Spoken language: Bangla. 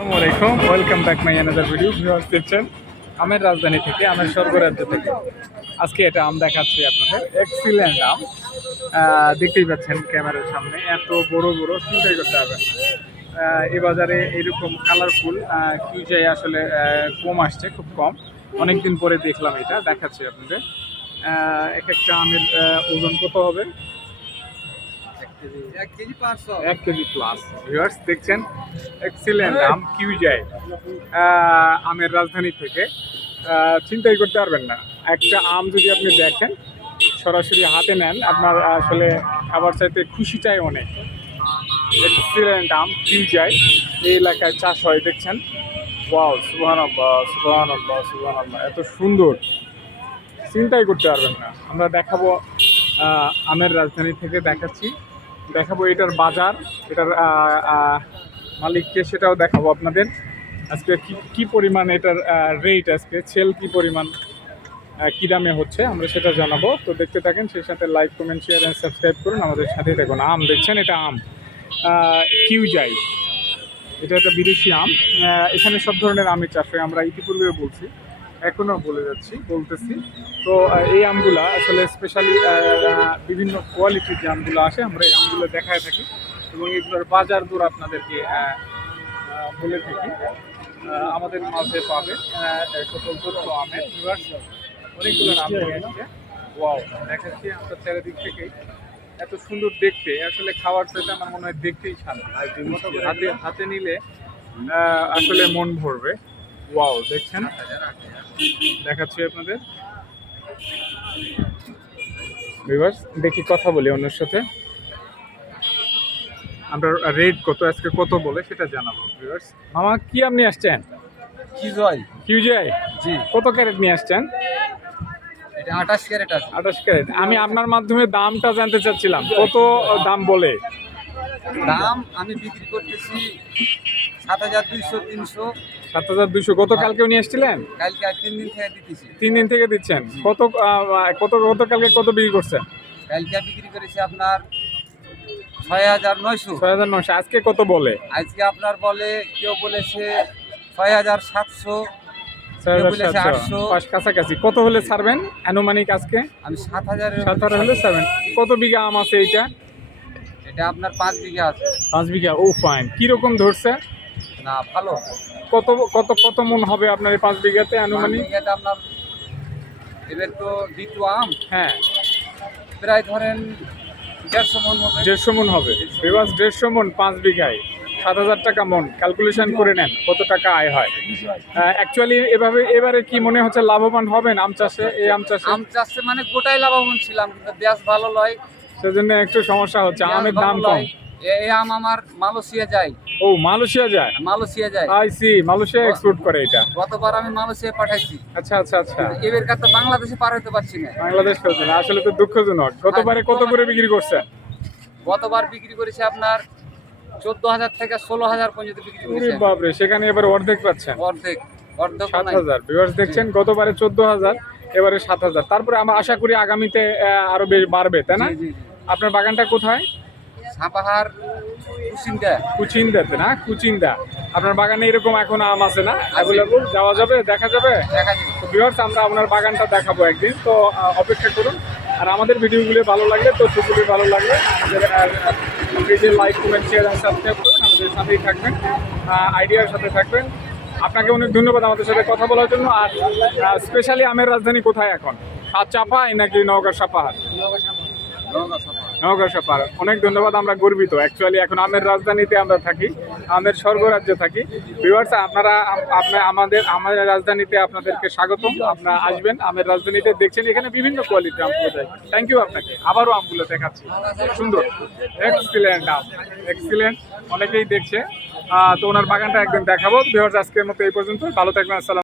আসসালামু আলাইকুম welcome back my another video viewers দেখছেন আমের রাজধানী থেকে, আমের স্বর্গরাজ্য থেকে। আজকে এটা আম দেখাচ্ছি আপনাদের এক্সিলেন্ট আম। দেখতেই পাচ্ছেন ক্যামেরার সামনে, এত বড় বড়, চিন্তাই করতে হবে এই বাজারে এরকম কালারফুল কি কিউজাই আসলে কম আসছে, খুব কম। অনেকদিন পরে দেখলাম এটা, দেখাচ্ছি আপনাদের। এক একটা আমের ওজন কত হবে? এক কেজি প্লাস ভিউয়ার্স দেখছেন? এক্সিলেন্ট আম কিউজাই আমের রাজধানী থেকে। চিন্তাই করতে পারবেন না। একটা আম যদি আপনি দেখেন সরাসরি হাতে নেন আপনার আসলে খাবার চাইতে খুশি চাই অনেক। এক্সিলেন্ট আম কিউ কিউজাই এই এলাকায় চাষ হয় দেখছেন? ওয়াও সুবহান আল্লাহ সুবহান আল্লাহ সুবহান আল্লাহ এত সুন্দর। চিন্তাই করতে পারবেন না। আমরা দেখাবো আমের রাজধানী থেকে দেখাচ্ছি। দেখাবো এটার বাজার, এটার মালিককে সেটাও দেখাবো আপনাদের। আজকে কি কি পরিমাণ এটার রেট আজকে সেল কি পরিমাণ কি দামে হচ্ছে, আমরা সেটা জানাব। তো দেখতে থাকেন, সেই সাথে like comment share and subscribe করুন, আমাদের সাথে দেখুন আম দেখছেন, এটা আম। কিউ যাই এটা একটা বিদেশি আম। এখানে সব ধরনের আমের চাষ হয়, আমরা ইতিপূর্বে বলছি। এখনও বলে যাচ্ছি বলতেছি। তো এই আমগুলা আসলে স্পেশালি বিভিন্ন কোয়ালিটির যে আমগুলো আসে আমরা এই আমগুলো দেখায় থাকি এবং এগুলোর বাজার দর আপনাদেরকে বলে থাকি। আমাদের মাঝে পাবে সকল তথ্য আমের অনেকগুলো নাম এসছে ওয়াও দেখাচ্ছি আমরা চারিদিক থেকেই। এত সুন্দর দেখতে। আসলে খাওয়ার চাইতে আমার মনে হয় দেখতেই শান্তি হাতে হাতে নিলে আসলে মন ভরবে। ওয়াও দেখছেন? দেখাচ্ছি আপনাদের। দেখি কথা বলি অন্যের সাথে। আমরা রেট কত আজকে কত বলে সেটা জানাব ভিউয়ার্স মামা কি আপনি আসছেন? কি জয় কিউজিআই জি। কত ক্যারেট নিয়ে আসছেন? এটা আঠাশ ক্যারেট আছে। আঠাশ ক্যারেট। আমি আপনার মাধ্যমে দামটা জানতে চাচ্ছিলাম। কত দাম বলে? দাম আমি বিক্রি করতেছি সাত হাজার দুইশো তিনশো। সাত হাজার দুইশো। গতকালকেও নিয়ে এসেছিলেন? কালকে তিন দিন থেকে দিতেছি। তিন দিন থেকে দিচ্ছেন। কত কত গতকালকে কত বিক্রি করছেন? কালকে বিক্রি করেছি আপনার ছয় হাজার নয়শো। ছয় হাজার নশো আজকে কত বলে? আজকে আপনার বলে কেউ বলেছে ছয় হাজার সাতশো ছয় হাজার বলেছে সাতশো। 800 পাঁচ কাছাকাছি। কত হলে ছাড়বেন আনুমানিক আজকে? আমি সাত হাজার সাত হাজার হলে ছাড়বেন। কত বিঘা আম আছে এইটা? এটা আপনার পাঁচ বিঘা আছে। পাঁচ বিঘা। ও ফাইন কীরকম ধরছে? না ভালো। কত কত কত মন হবে আপনার এই পাঁচ বিঘাতে আনুমানিক? বিঘাতে আপনার এবার তো দ্বিতীয় আম। হ্যাঁ। প্রায় ধরেন দেড়শো মন হবে। দেড়শো মন হবে। বিবাস দেড়শো মন পাঁচ বিঘায়। সাত হাজার টাকা মন। ক্যালকুলেশন করে নেন কত টাকা আয় হয়। অ্যাকচুয়ালি এভাবে এবারে কি মনে হচ্ছে লাভবান হবেন আম চাষে? এই আম চাষে? আম চাষে মানে গোটাই লাভবান ছিলাম কিন্তু দেশ ভালো লয়। সেজন্য একটু সমস্যা হচ্ছে। আমের দাম কম। এই আম আমার মালয়েশিয়া যায়। ও মালয়েশিয়া যায়? মালয়েশিয়া যায়। আই সি মালয়েশিয়া এক্সপোর্ট করে এটা। গতবার আমি মালয়েশিয়া পাঠাইছি। আচ্ছা আচ্ছা আচ্ছা। এবার তো বাংলাদেশে পার হইতে পারছি না। বাংলাদেশ ফেলছেন আসলে তো দুঃখজনক। গতবারে কত করে বিক্রি করছেন গতবার বিক্রি করেছি আপনার চোদ্দ হাজার থেকে ষোলো হাজার পর্যন্ত বিক্রি করেছি। বাপরে সেখানে এবার অর্ধেক পাচ্ছেন। অর্ধেক অর্ধেক সাত হাজার। ভিউয়ার্স দেখছেন গতবারে চোদ্দ হাজার এবারে সাত হাজার। তারপরে আমরা আশা করি আগামীতে আরও বেশ বাড়বে তাই না? আপনার বাগানটা কোথায়? সাপাহার কুসিন্দা কুচিন্দাতে না? কুচিন্দা আপনার বাগানে এরকম এখন আম আছে না? অ্যাভেলেবল যাওয়া যাবে? দেখা যাবে? দেখা যাবে। তো ভিউয়ার্স আমরা আপনার বাগানটা দেখাবো একদিন। তো অপেক্ষা করুন। আর আমাদের ভিডিওগুলি ভালো লাগলে তথ্যগুলি ভালো লাগলে আমাদের লাইক কমেন্ট শেয়ার আর সাবস্ক্রাইব করুন। আমাদের সাথেই থাকবেন। আইডিয়ার সাথে থাকবেন। আপনাকে অনেক ধন্যবাদ আমাদের সাথে কথা বলার জন্য। আর স্পেশালি আমের রাজধানী কোথায় এখন? আর চাপাই নাকি নওগাঁ সাপাহার? নওগাঁ সাপাহার অনেক ধন্যবাদ, আমরা গর্বিত। অ্যাকচুয়ালি এখন আমের রাজধানীতে আমরা থাকি, আমের স্বর্গরাজ্যে থাকি। ভিউয়ার্স আপনারা আপনার আমাদের আমাদের রাজধানীতে আপনাদেরকে স্বাগতম। আপনারা আসবেন আমের রাজধানীতে, দেখছেন এখানে বিভিন্ন কোয়ালিটি আম পাওয়া যায়। থ্যাংক ইউ আপনাকে। আবারও আমগুলো দেখাচ্ছি। সুন্দর। এক্সিলেন্ট আম। এক্সিলেন্ট অনেকেই দেখছে। তো ওনার বাগানটা একদিন দেখাবো। ভিউয়ার্স আজকের মতো এই পর্যন্ত। ভালো থাকবেন, আসসালাম